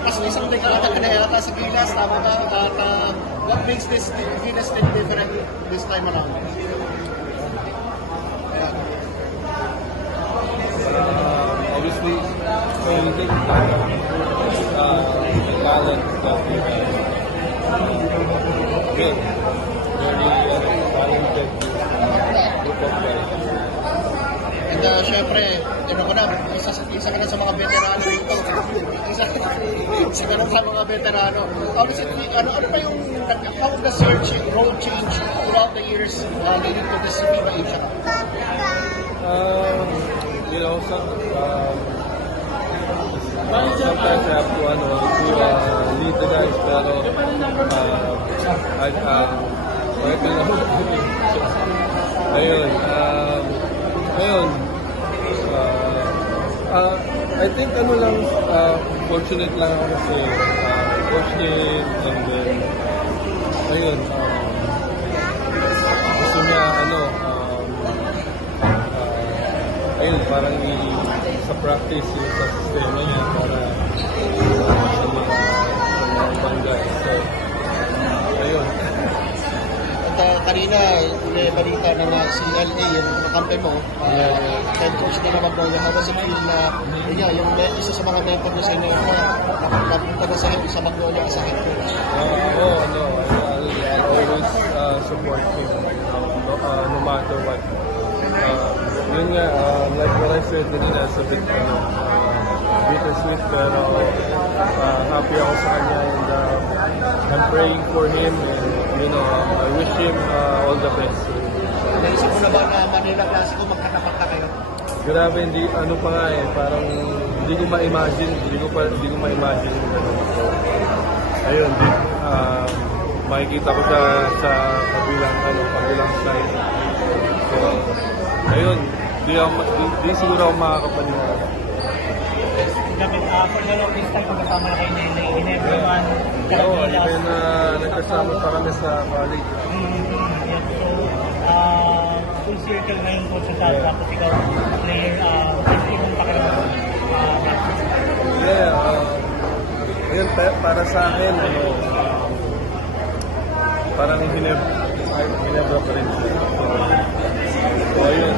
Kasi isang dekada ka na yata sa Gilas, tama na. At what makes this Gilas team different this time around? Yeah. Obviously, when you think the talent that we have, good, very talented group of guys. And syempre, ano ko na, isa ka na sa mga veterano dito. Isa ka na sa mga veterano. How does it, ano pa yung, how the search role change throughout the years leading to this FIBA Asia Cup? You know, sometimes I have to lead the guys, pero I think fortunate lang ako kasi coach din, and then gusto niya parang sa practice yung sa sistema niya para sa mga bangga. So, ayun. At kanina, may balita na si LA, yung kakampi mo, head coach na naman daw, how does it feel na yung isa sa mga mentor na sa inyo napunta na sa Magnolia sa head coach? I'll always support him no matter what. Yun nga, like what I said kanina, it's a bit bittersweet, pero happy ako sa kanya, and I'm praying for him, and I wish him all the best. Naisip mo na ba na Manila Clasico magkatapat na kayo? Grabe, parang hindi ko ma-imagine, hindi ko ma-imagine. Ayun, makikita ko sa kabilang side. So, ayun, di siguro ako makakapaniwala. David, for the longest time, pagkasama na kayo na in everyone. Oo, even nagkasama pa kami sa college. So, full circle ngayon po sa Tal, tapos ikaw, player, nag-ibang pa kayo. Ayun, para sa akin, parang Ginebra pa rin siya. So, ayun,